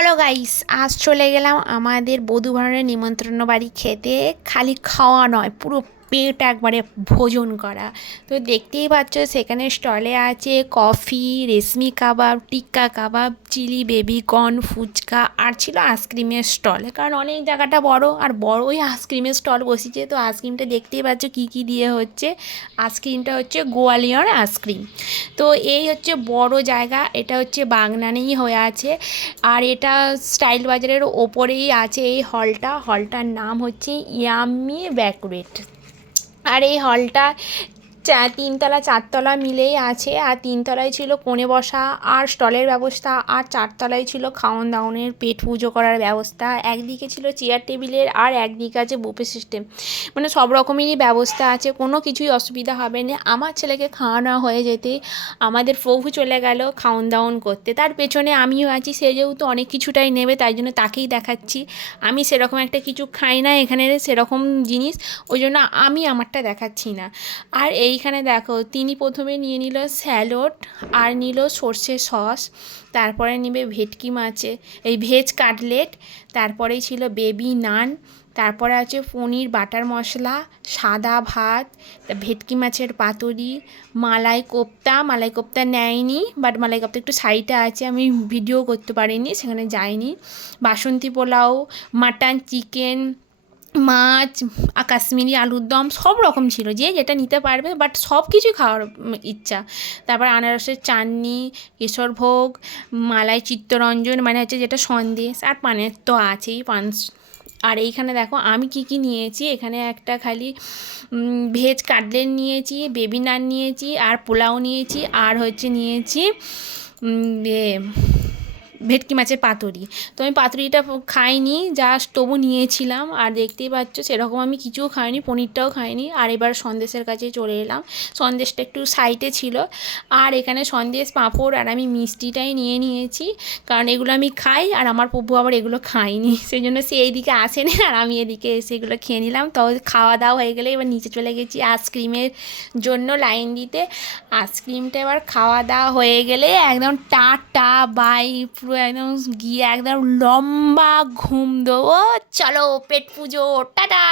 Hello guys, আজ চলে গেলাম আমাদের বধূ-বরণের নিমন্ত্রণ বাড়ি খেতে। খালি খাওয়া নয়, পুরো পেট একবারে ভোজন করা। তো দেখতেই পাচ্ছ সেখানে স্টলে আছে কফি, রেশমি কাবাব, টিক্কা কাবাব, চিলি বেবি কর্ন, ফুচকা, আর ছিল আইসক্রিমের স্টল। কারণ অনেক জায়গাটা বড়, আর বড়ই আইসক্রিমের স্টল বসেছে। তো আইসক্রিমটা দেখতেই পাচ্ছ কী কী দিয়ে হচ্ছে। আইসক্রিমটা হচ্ছে গোয়ালিয়র আইসক্রিম। তো এই হচ্ছে বড় জায়গা, এটা হচ্ছে বাগনানেই হয়ে আছে। আর এটা স্টাইল বাজারের ওপরেই আছে এই হলটার নাম হচ্ছে ইয়াম্মি ব্যাকওয়েট। আর এই হলটা তিনতলা চারতলা মিলেই আছে। আর তিনতলায় ছিল কোণে বসা আর স্টলের ব্যবস্থা, আর চারতলায় ছিল খাওয়ান দাওয়ানের পেট পুজো করার ব্যবস্থা। একদিকে ছিল চেয়ার টেবিলের, আর একদিকে আছে বুফে সিস্টেম। মানে সব রকমেরই ব্যবস্থা আছে, কোনো কিছুই অসুবিধা হবে না। আমার ছেলেকে খাওয়ানো হয়ে যেতেই আমাদের প্রভু চলে গেল খাওয়ান দাওয়ান করতে। তার পেছনে আমিও আছি, সে যেহেতু অনেক কিছুটাই নেবে তাই জন্য তাকেই দেখাচ্ছি। আমি সেরকম একটা কিছু খাই না এখানে সেরকম জিনিস, ওই জন্য আমি আমারটা দেখাচ্ছি না। আর এইখানে দেখো তিনি প্রথমে নিয়ে নিল স্যালাড, আর নিল সর্ষে সস, তারপরে নিবে ভেটকি মাছে এই ভেজ কাটলেট, তারপরেই ছিল বেবি নান, তারপরে আছে পনির বাটার মশলা, সাদা ভাত, ভেটকি মাছের পাতুরি, মালাই কোপ্তা নেয়নি, বাট মালাই কোপ্তা একটু সাইডে আছে, আমি ভিডিও করতে পারিনি, সেখানে যাইনি। বাসন্তী পোলাও, মাটন, চিকেন, মাছ, কাশ্মীরি আলুর দম, সব রকম ছিল, যে যেটা নিতে পারবে, বাট সব কিছুই খাওয়ার ইচ্ছা। তারপর আনারসের চাটনি, কেশরভোগ, মালাই চিত্তরঞ্জন মানে হচ্ছে যেটা সন্দেশ, আর পানের তো আছেই পান। আর এইখানে দেখো আমি কি কি নিয়েছি, এখানে একটা খালি ভেজ কাটলেট নিয়েছি, বেবি নান নিয়েছি, আর পোলাও নিয়েছি, আর হচ্ছে নিয়েছি ভেটকি মাছের পাতুরি। তো আমি পাতুরিটা খাইনি, জাস্ট তবু নিয়েছিলাম। আর দেখতেই পাচ্ছ সেরকম আমি কিছুও খাইনি, পনিরটাও খাইনি। আর এবার সন্দেশের কাছে চলে এলাম, সন্দেশটা একটু সাইডে ছিল। আর এখানে সন্দেশ, পাঁপড়, আর আমি মিষ্টিটাই নিয়ে নিয়েছি, কারণ এগুলো আমি খাই আর আমার প্রভু আবার এগুলো খাইনি, সেই জন্য সে এইদিকে আসেনি আর আমি এদিকে এসে এগুলো খেয়ে নিলাম। তো খাওয়া দাওয়া হয়ে গেলে এবার নিচে চলে গেছি আইসক্রিমের জন্য লাইন দিতে। আইসক্রিমটা এবার খাওয়া দাওয়া হয়ে গেলে একদম টাটা বাই, পুরো একদম গিয়ে একদম লম্বা ঘুম দেবো। চলো পেট পুজো, টাটা।